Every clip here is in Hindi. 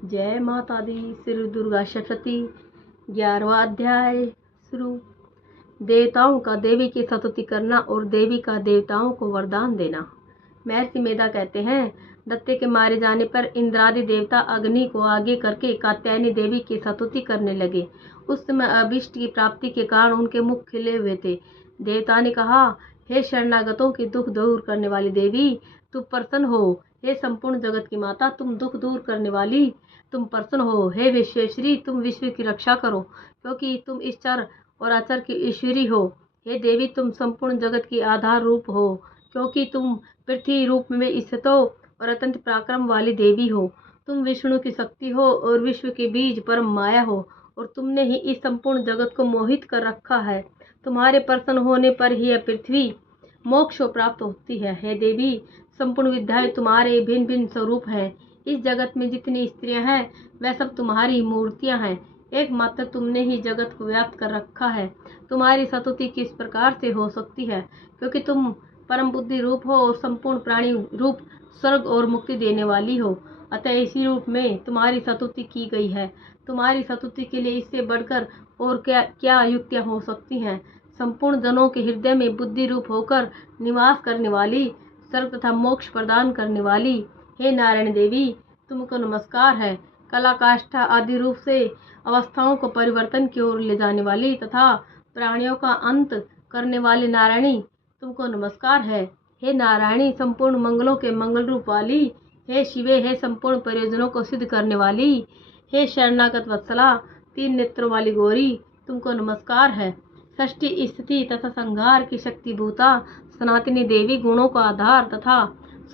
जय माता दी। श्री दुर्गा सप्तशती 11वां अध्याय शुरू। देवताओं का देवी की स्तुति करना और देवी का देवताओं को वरदान देना। महर्षि मेधा कहते हैं, दत्ते के मारे जाने पर इंद्रादि देवता अग्नि को आगे करके कात्यायनी देवी की स्तुति करने लगे। उस समय अभिष्ट की प्राप्ति के कारण उनके मुख खिले हुए थे। देवता ने कहा, हे शरणागतों की दुख दूर करने वाली देवी, तुम प्रसन्न हो। हे संपूर्ण जगत की माता, तुम दुख दूर करने वाली, तुम प्रसन्न हो। हे विश्वेश्वरी, तुम विश्व की रक्षा करो, क्योंकि तुम इस चर और अचर की ईश्वरी हो। हे देवी, तुम संपूर्ण जगत की आधार रूप हो, क्योंकि तुम पृथ्वी रूप में स्थित हो और अत्यंत पराक्रम वाली देवी हो। तुम विष्णु की शक्ति हो और विश्व के बीज परम माया हो, और तुमने ही इस संपूर्ण जगत को मोहित कर रखा है। तुम्हारे प्रसन्न होने पर ही यह पृथ्वी मोक्ष को प्राप्त होती है। हे देवी, संपूर्ण विद्याएं तुम्हारे भिन्न भिन्न स्वरूप हैं। इस जगत में जितनी स्त्रियां हैं, वह सब तुम्हारी मूर्तियां हैं। एकमात्र तुमने ही जगत को व्याप्त कर रखा है। तुम्हारी स्तुति किस प्रकार से हो सकती है, क्योंकि तुम परम बुद्धि रूप हो और संपूर्ण प्राणी रूप स्वर्ग और मुक्ति देने वाली हो। अतः इसी रूप में तुम्हारी स्तुति की गई है। तुम्हारी स्तुति के लिए इससे बढ़कर और क्या क्या युक्तियां हो सकती हैं। संपूर्ण जनों के हृदय में बुद्धि रूप होकर निवास करने वाली, स्वर्ग तथा मोक्ष प्रदान करने वाली, हे नारायण देवी, तुमको नमस्कार है। कला काष्ठा आदि रूप से अवस्थाओं को परिवर्तन की ओर ले जाने वाली तथा प्राणियों का अंत करने वाली नारायणी, तुमको नमस्कार है। हे नारायणी, संपूर्ण मंगलों के मंगल रूप वाली, हे शिवे, हे संपूर्ण प्रयोजनों को सिद्ध करने वाली, हे शरणागत वत्सला, 3 नेत्रों वाली गौरी, तुमको नमस्कार है। षष्ठी स्थिति तथा संहार की शक्तिभूता सनातनी देवी, गुणों का आधार तथा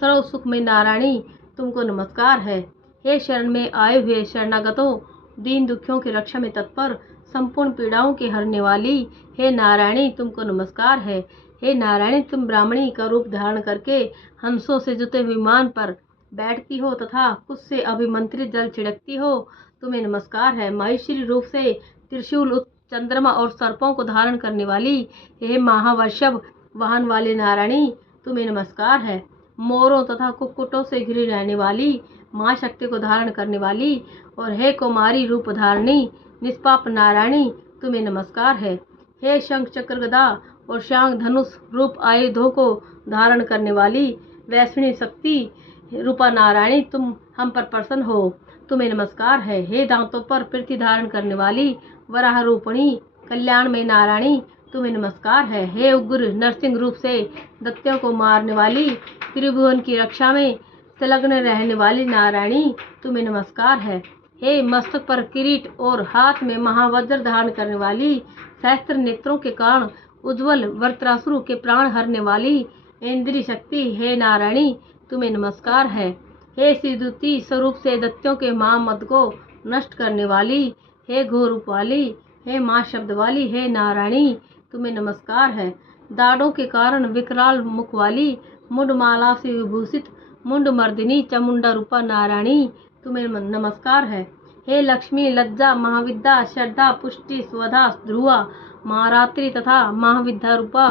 सर्व सुखमय नारायणी, तुमको नमस्कार है। हे शरण में आए हुए शरणागतों, दीन दुखियों की रक्षा में तत्पर, संपूर्ण पीड़ाओं के हरने वाली, हे नारायणी, तुमको नमस्कार है। हे नारायणी, तुम ब्राह्मणी का रूप धारण करके हंसों से जुते विमान पर बैठती हो तथा कुछ से अभिमंत्रित जल छिड़कती हो, तुम्हें नमस्कार है। माहेश्वरी रूप से त्रिशूल, चंद्रमा और सर्पों को धारण करने वाली, हे महावर्षभ वाहन वाले नारायणी, तुम्हें नमस्कार है। मोरों तथा कुक्कुटों से घिरी रहने वाली, माँ शक्ति को धारण करने वाली, और हे कुमारी रूप धारणी निष्पाप नारायणी, तुम्हें नमस्कार है। हे शंख चक्र गदा और शांग धनुष रूप आयुधों को धारण करने वाली, वैष्णवी शक्ति रूपा नारायणी, तुम हम पर प्रसन्न हो, तुम्हें नमस्कार है। हे दांतों पर पृथ्वी धारण करने वाली, वराह रूपणी कल्याण में नारायणी, तुम्हें नमस्कार है। हे उग्र नरसिंह रूप से दैत्यों को मारने वाली, त्रिभुवन की रक्षा में संलग्न रहने वाली नारायणी, तुम्हें नमस्कार है। हे मस्तक पर किरीट और हाथ में महावज्र धारण करने वाली, सहस्त्र नेत्रों के कारण उज्ज्वल वृत्रासुर के प्राण हरने वाली इंद्रिय शक्ति, हे नारायणी, तुम्हें नमस्कार है। हे सिद्धूति स्वरूप से दैत्यों के महामद को नष्ट करने वाली, हे घोर रूप वाली, हे माँ शब्द वाली, हे नारायणी, तुम्हें नमस्कार है। दाढ़ों के कारण विकराल मुख वाली, मुंडमाला से विभूषित मुंड मर्दिनी चामुंडा रूपा नारायणी, तुम्हें नमस्कार है। हे लक्ष्मी, लज्जा, महाविद्या, श्रद्धा, पुष्टि, स्वधा, ध्रुवा, महारात्रि तथा महाविद्या रूपा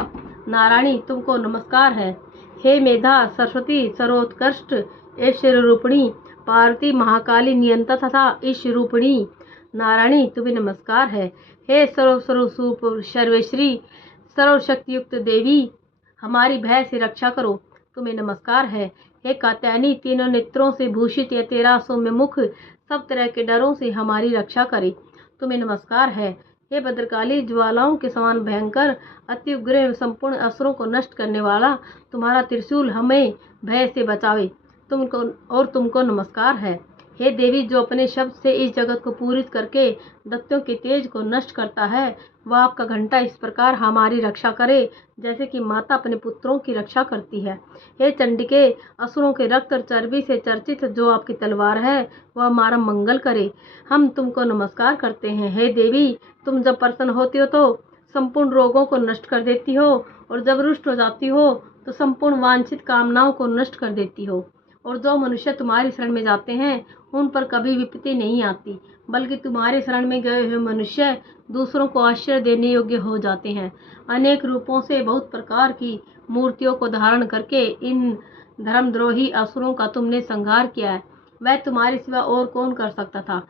नारायणी, तुमको नमस्कार है। हे मेधा, सरस्वती, सर्वोत्कृष्ट ऐश्वर्य रूपिणी, पार्वती, महाकाली, नियंता तथा ईश रूपिणी नारायणी, तुम्हें नमस्कार है। हे सर्वस्वरूप सर्वेश्वरी, सर्वशक्ति युक्त देवी, हमारी भय से रक्षा करो, तुम्हें नमस्कार है। हे कात्यायनी, तीनों नेत्रों से भूषित या 13 सौम्य मुख सब तरह के डरों से हमारी रक्षा करे, तुम्हें नमस्कार है। हे भद्रकाली, ज्वालाओं के समान भयंकर, अति उग्र, संपूर्ण असुरों को नष्ट करने वाला तुम्हारा त्रिशूल हमें भय से बचावे, तुमको नमस्कार है। हे देवी, जो अपने शब्द से इस जगत को पूरित करके दैत्यों के तेज को नष्ट करता है, वह आपका घंटा इस प्रकार हमारी रक्षा करे जैसे कि माता अपने पुत्रों की रक्षा करती है। हे चंडिके, असुरों के रक्त और चर्बी से चर्चित जो आपकी तलवार है, वह हमारा मंगल करे, हम तुमको नमस्कार करते हैं। हे देवी, तुम जब प्रसन्न होती हो तो संपूर्ण रोगों को नष्ट कर देती हो, और जब रुष्ट हो जाती हो तो संपूर्ण वांछित कामनाओं को नष्ट कर देती हो। और जो मनुष्य तुम्हारी शरण में जाते हैं, उन पर कभी विपत्ति नहीं आती, बल्कि तुम्हारे शरण में गए हुए मनुष्य दूसरों को आश्रय देने योग्य हो जाते हैं। अनेक रूपों से बहुत प्रकार की मूर्तियों को धारण करके इन धर्मद्रोही असुरों का तुमने संहार किया है। वह तुम्हारे सिवा और कौन कर सकता था।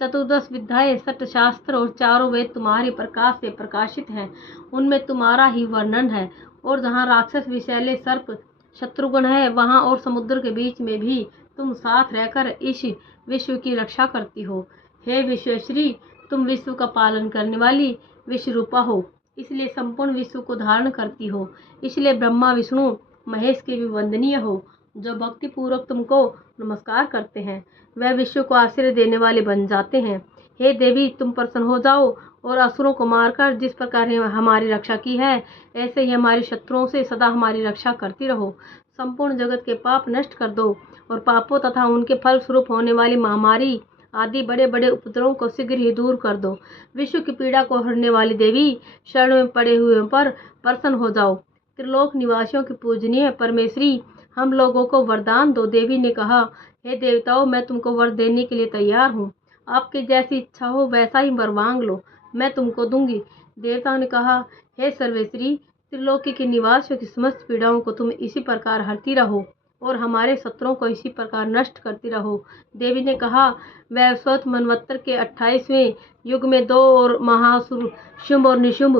चतुर्दश विद्याएं, सठ शास्त्र और चारों वेद तुम्हारे प्रकाश से प्रकाशित हैं, उनमें तुम्हारा ही वर्णन है। और जहाँ राक्षस विषैले सर्प शत्रुघ्न है, वहाँ और समुद्र के बीच में भी तुम साथ रहकर इस विश्व की रक्षा करती हो। हे विश्वेश्वरी, तुम विश्व का पालन करने वाली विश्वरूपा हो, इसलिए संपूर्ण विश्व को धारण करती हो। इसलिए ब्रह्मा विष्णु महेश के भी वंदनीय हो। जो भक्ति पूर्वक तुमको नमस्कार करते हैं, वह विश्व को आश्रय देने वाले बन जाते हैं। हे देवी, तुम प्रसन्न हो जाओ और असुरों को मारकर जिस प्रकार हमारी रक्षा की है, ऐसे ही हमारे शत्रुओं से सदा हमारी रक्षा करती रहो। संपूर्ण जगत के पाप नष्ट कर दो और पापों तथा उनके फल स्वरूप होने वाली महामारी आदि बड़े बड़े उपद्रवों को शीघ्र ही दूर कर दो। विश्व की पीड़ा को हरने वाली देवी, शरण में पड़े हुए पर प्रसन्न हो जाओ। त्रिलोक निवासियों की पूजनीय परमेश्वरी, हम लोगों को वरदान दो। देवी ने कहा, हे देवताओं, मैं तुमको वर देने के लिए तैयार हूँ। आपकी जैसी इच्छा हो वैसा ही वर मांग लो, मैं तुमको दूंगी। देवताओं ने कहा, हे सर्वेश्वरी, त्रिलोकी के निवासियों की समस्त पीड़ाओं को तुम इसी प्रकार हरती रहो और हमारे शत्रुओं को इसी प्रकार नष्ट करती रहो। देवी ने कहा, वैवस्वत मनवत्तर के 28वें युग में दो और महासुर शुंभ और निशुंभ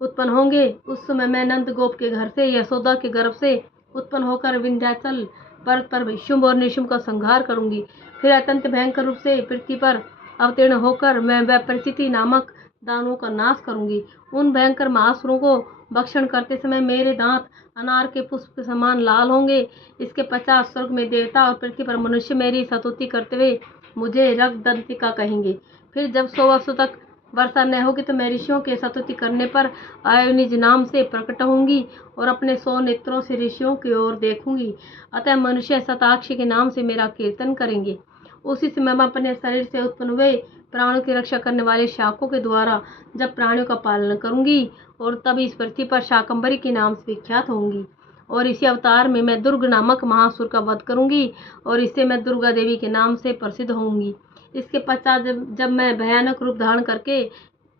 उत्पन्न होंगे। उस समय मैं नंद गोप के घर से, यशोदा के गर्भ से उत्पन्न होकर विंध्याचल पर्वत पर शुंभ और निशुंभ का संहार करूंगी। फिर अत्यंत भयंकर रूप से पृथ्वी पर अवतीर्ण होकर मैं वैपरिचिति नामक दानवों का नाश करूंगी। उन भयंकर महासुरों को भक्षण करते समय मेरे दांत अनार के पुष्प के समान लाल होंगे। इसके 50 स्वर्ग में देवता और पृथ्वी पर मनुष्य मेरी स्तुति करते हुए मुझे रक्तदंतिका कहेंगे। फिर जब 100 वर्षों तक वर्षा न होगी तो मैं ऋषियों के स्तुति करने पर आयोनिज नाम से प्रकट होंगी और अपने 100 नेत्रों से ऋषियों की ओर देखूंगी। अतः मनुष्य शताक्षी के नाम से मेरा कीर्तन करेंगे। उसी समय मैं अपने शरीर से उत्पन्न हुए प्राणों की रक्षा करने वाले शाकों के द्वारा जब प्राणियों का पालन करूंगी और तब इस पृथ्वी पर शाकंभरी के नाम से विख्यात होंगी। और इसी अवतार में मैं दुर्ग नामक महासुर का वध करूंगी और इससे मैं दुर्गा देवी के नाम से प्रसिद्ध होंगी। इसके पश्चात जब मैं भयानक रूप धारण करके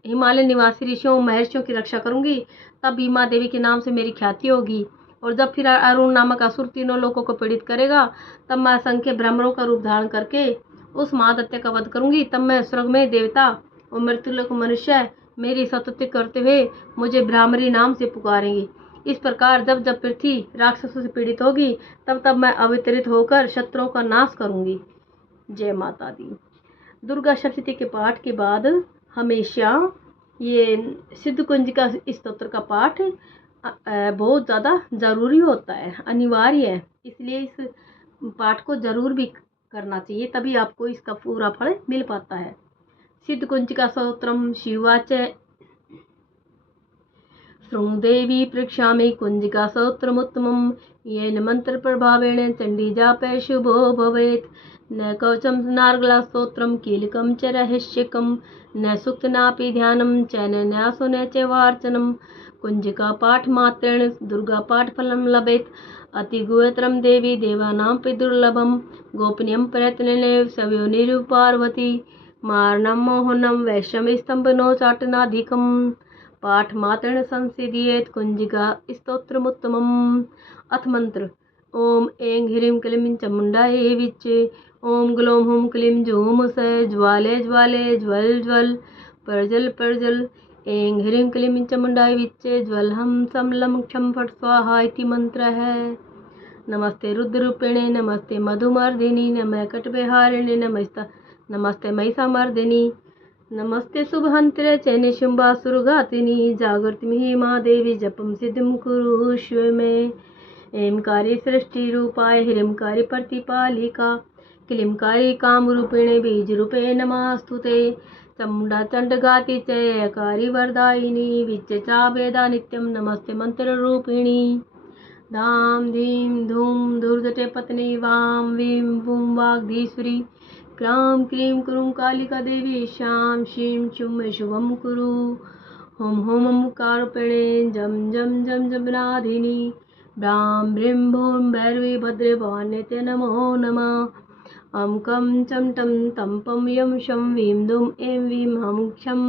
हिमालय निवासी ऋषियों महर्षियों की रक्षा करूंगी, तब भीमा देवी के नाम से मेरी ख्याति होगी। और जब फिर अरुण नामक असुर तीनों लोगों को पीड़ित करेगा, तब मैं असंख्य भ्रमरों का रूप धारण करके उस महादत्य का वध करूंगी। तब मैं स्वर्ग में देवता और मृत्युलोक मनुष्य मेरी स्तुति करते हुए मुझे भ्रामरी नाम से पुकारेंगे। इस प्रकार जब जब पृथ्वी राक्षसों से पीड़ित होगी, तब तब मैं अवतरित होकर शत्रुओं का नाश करूंगी। जय माता दी। दुर्गा सप्तशती के पाठ के बाद हमेशा ये सिद्ध कुंजिका स्तोत्र का पाठ बहुत ज़्यादा ज़रूरी होता है, अनिवार्य है। इसलिए इस पाठ को जरूर भी करना चाहिए, तभी आपको इसका पूरा फल मिल पाता है। सिद्ध कुंजिका स्तोत्रम शिवाच शृणुदेवी पृक्षामि कुंजिका स्तोत्रमुत्तमं येन मंत्र प्रभावेण चंडी जापे शुभो भवेत्। न कवचम नार्गला स्तोत्रम कीलकम च रहस्यकम न सुक्तनापि ध्यानं च न न्यासो न च वार्चनम। कुंजिका पाठ मात्रेण दुर्गा पाठ फलम लभेत्। अति गुह्यतरं देवी देवानामपि दुर्लभम गोपनीयं प्रयत्नेन सव्यो निरुपार्वती। मारणं मोहनं वैश्यं स्तंभनो चाटनाधिकम्। पाठ मात्रेण संसिद्ध्येत् कुंजिका स्तोत्रमुत्तमम्। अथ मंत्र। ओम ऐं ह्रीं क्लीं चामुण्डायै विच्चे। ओम ग्लौं हुं क्लीं जूं स ज्वाले ज्वाले ज्वल ज्वल पर्जल पर्जल। ऐं ह्रीं क्लीं चामुण्डायै विच्चे ज्वलहं समलं क्षं फट् स्वाहा इति मंत्र है। नमस्ते रुद्ररूपिणे नमस्ते मधुमर्दिनी नमः कटविहारिणे नमस्ते महिषामर्दिनी नमस्ते शुभहंत्रे चैनि शुंभासुरघातिनी। जागृति माँ देवी जपम सिद्धिं कुरुष्व मे। ऐंकारी सृष्टि रूपाय ह्रींकारी प्रतिपालिका क्लींकारी कामरूपिणे बीजरूपे नमस्तुते। चामुण्डा चण्डघाती चयकारी वरदायिनी विच्चे चा वेदा नित्यं नमस्ते मंत्ररूपिणी। धाम धीम धूम धूर्जटे पत्नी वां वीं वूं वाग्धीश्वरी। क्रां क्रीं क्रूं कालिका देवी शां शीं शुं शुभं कुरु। हुं हुं मुकारूपिणे जम जम जम जमनाधिनी। ब्रां ब्रीं भूं भैरवी भद्रे भवान्यते नमो नमः। अं कं चं टं तं पं यं शं वीं दुं ऐं वीं हं क्षं।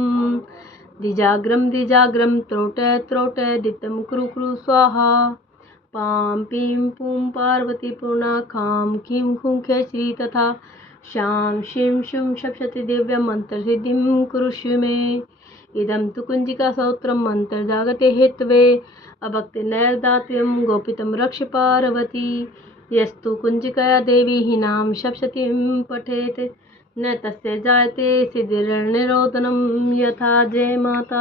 द्विजाग्रं त्रोट त्रोट दित्तं कुरु कुरु स्वाहा। पां पीं पूं पार्वती पूर्णा खां खीं खूं खेचरी तथा शां शीं शूं सप्तशती दिव्यं मन्त्रसिद्धिं कुरुष्व मे। इदं तु कुञ्जिकास्तोत्रं मन्त्रजागते हेतवे अभक्तिर्नैर्दात्र्यं गोपितं रक्ष पार्वती। यस्तु कुञ्जिकया देवी हीनां सप्तशतीं पठेत् न तस्य जायते सिद्धिर्निरोधनं यथा जय माता